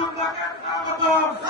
Kingdom,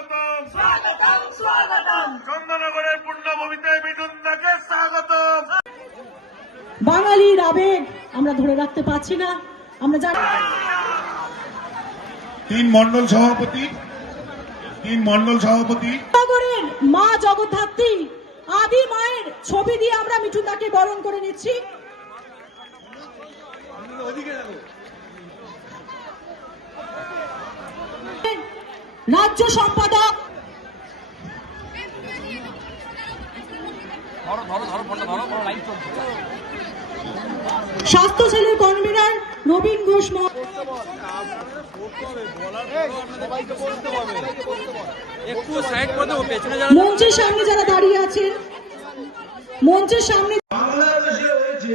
স্বাগতম। স্বাগতম স্বাগতম। চন্দ্রনগরের পূর্ণভূমিতে মিঠুনদাকে স্বাগতম। বাঙালির আবেগ আমরা ধরে রাখতে পারছি না। আমরা জানি তিন মন্ডল সভাপতি তিন মন্ডল সভাপতি। নগরের মা জগদ্ধাত্রী আদি মায়ের ছবি দিয়ে আমরা মিঠুনদাকে বরণ করে নিচ্ছি। রাজ্য সম্পাদক স্বাস্থ্য সেলের কনভেনার নবীন ঘোষ মঞ্চের সামনে যারা দাঁড়িয়ে আছেন মঞ্চের সামনে বাংলাদেশে হয়েছে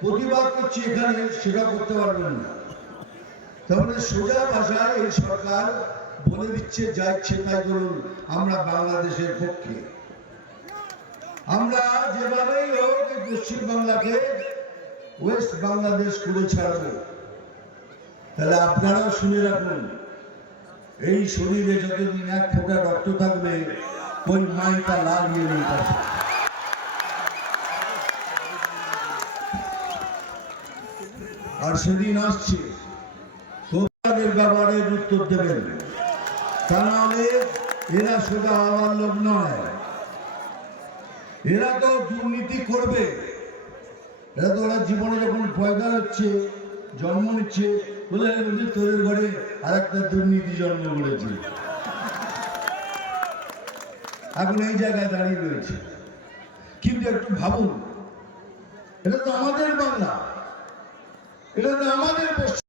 প্রতিবাদ করছি এখানে সেটা করতে পারবেন না। তাহলে সোজা ভাষায় এই সরকার বলে দিচ্ছে যা ইচ্ছে তাই করুন, আমরা বাংলাদেশের পক্ষে। আমরা যেভাবেই হোক পশ্চিম বাংলাকে ওয়েস্ট বাংলাদেশ করে ছাড়বো। তাহলে আপনারাও শুনে রাখুন, এই শরীরে যতদিন এক ফোঁটা রক্ত থাকবে, ওই মাইটা লাল নিয়ে নিতে আর সেদিন আসছে কোথাদের ব্যাপারে উত্তর দেবেন। তা নাহলে এরা সোজা হওয়ার লোক নয়, এরা তো দুর্নীতি করবে। এরা তো ওরা জীবনে যখন পয়দা হচ্ছে, জন্ম নিচ্ছে, বলে তোদের ঘরে আর একটা দুর্নীতি জন্ম করেছে। এখন এই জায়গায় দাঁড়িয়ে রয়েছে। কিন্তু একটু ভাবুন, এটা তো আমাদের বাংলা, এটা তো আমাদের পশ্চিম